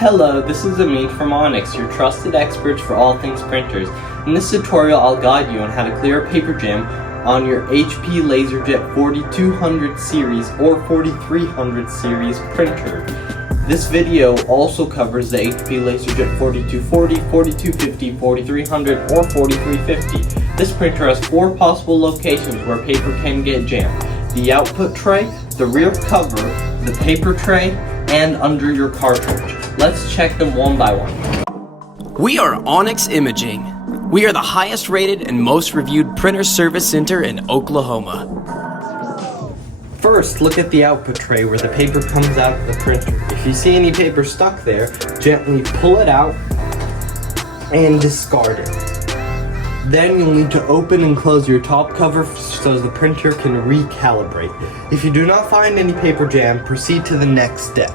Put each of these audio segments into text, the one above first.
Hello, this is Amin from Onyx, your trusted experts for all things printers. In this tutorial, I'll guide you on how to clear a paper jam on your HP LaserJet 4200 series or 4300 series printer. This video also covers the HP LaserJet 4240, 4250, 4300, or 4350. This printer has 4 possible locations where paper can get jammed: the output tray, the rear cover, the paper tray, and under your cartridge. Let's check them one by one. We are Onyx Imaging. We are the highest rated and most reviewed printer service center in Oklahoma. First, look at the output tray where the paper comes out of the printer. If you see any paper stuck there, gently pull it out and discard it. Then you'll need to open and close your top cover so the printer can recalibrate. If you do not find any paper jam, proceed to the next step.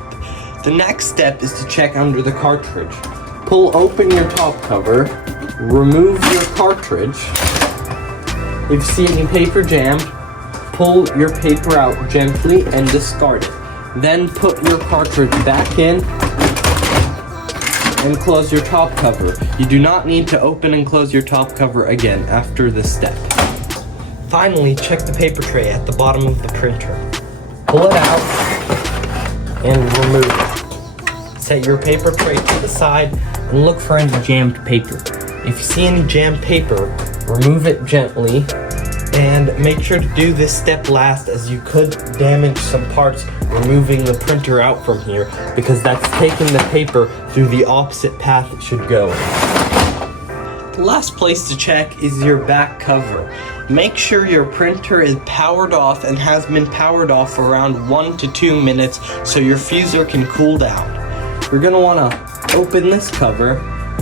The next step is to check under the cartridge. Pull open your top cover, remove your cartridge. If you see any paper jammed, pull your paper out gently and discard it. Then put your cartridge back in and close your top cover. You do not need to open and close your top cover again after this step. Finally, check the paper tray at the bottom of the printer. Pull it out and remove it. Set your paper tray to the side and look for any jammed paper. If you see any jammed paper, remove it gently and make sure to do this step last, as you could damage some parts removing the printer out from here, because that's taking the paper through the opposite path it should go. The last place to check is your back cover. Make sure your printer is powered off and has been powered off for around 1 to 2 minutes so your fuser can cool down. You're going to want to open this cover,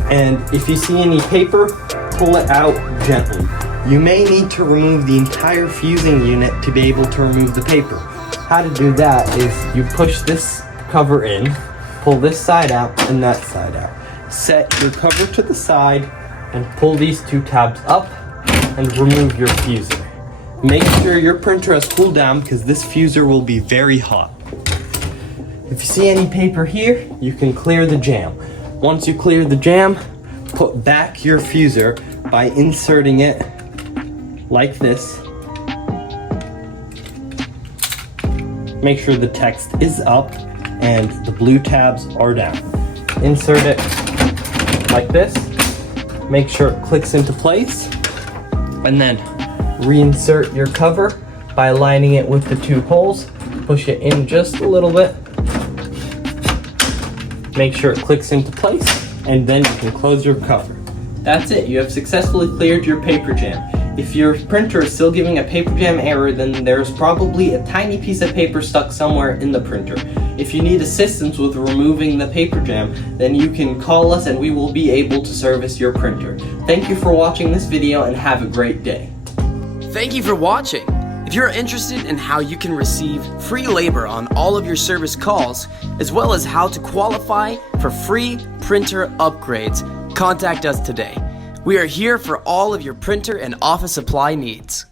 and if you see any paper, pull it out gently. You may need to remove the entire fusing unit to be able to remove the paper. How to do that is you push this cover in, pull this side out and that side out. Set your cover to the side and pull these 2 tabs up and remove your fuser. Make sure your printer has cooled down, because this fuser will be very hot. If you see any paper here, you can clear the jam. Once you clear the jam, put back your fuser by inserting it like this. Make sure the text is up and the blue tabs are down. Insert it like this. Make sure it clicks into place, and then reinsert your cover by aligning it with the 2 holes. Push it in just a little bit. Make sure it clicks into place, and then you can close your cover. That's it, you have successfully cleared your paper jam. If your printer is still giving a paper jam error, then there's probably a tiny piece of paper stuck somewhere in the printer. If you need assistance with removing the paper jam, then you can call us and we will be able to service your printer. Thank you for watching this video and have a great day. Thank you for watching. If you're interested in how you can receive free labor on all of your service calls, as well as how to qualify for free printer upgrades, contact us today. We are here for all of your printer and office supply needs.